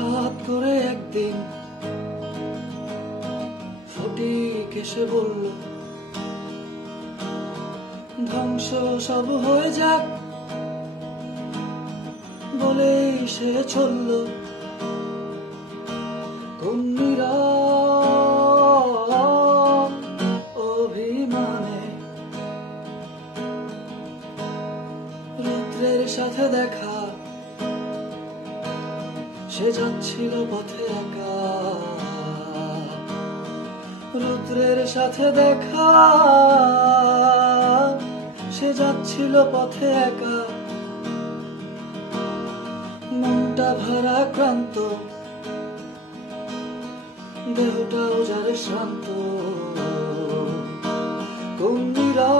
হঠাৎ করে একদিন ফটিক এসে বলল, ধ্বংস সব হয়ে যাক বলেই সে চলল। কুম্ভীরা অভিমানে রুদ্রের সাথে দেখা, সে যাচ্ছিল পথে একা। রুদ্রের সাথে দেখা, সে যাচ্ছিল পথে একা। মনটা ভারাক্রান্ত, দেহটা উজাড়ে শ্রান্ত। কুম্ভীরা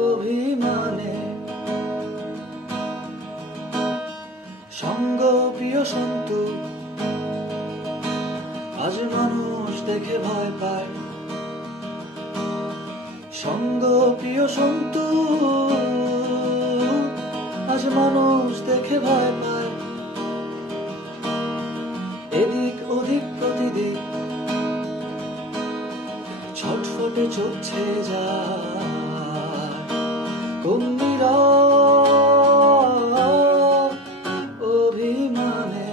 অভিমানে সঙ্গ প্রিয় সন্তু, আজ মানুষ দেখে ভয় পায়। সঙ্গ প্রিয় সন্তু, আজ মানুষ দেখে ভয় পায়। এদিক ওদিক প্রতিদিক ছটফটে চলছে যায়। কুম্ভীরা অভিমানে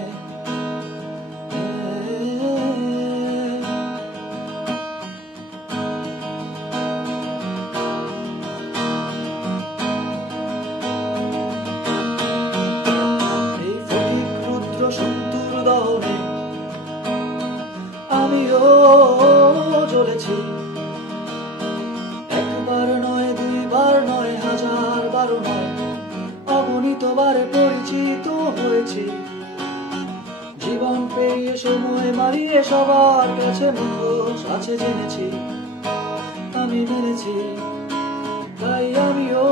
এই ফটিক রুদ্র সন্তুর দহনে আমিও জ্বলেছি। একবার নয়, দুইবার নয়, হাজার বারো নয়, অগণিত বারে পরিচিত হয়েছি। জীবন পেরিয়ে সময় মারিয়ে সবার কাছে মুখোশ আছে জেনেছি। আমি মেনেছি, তাই আমিও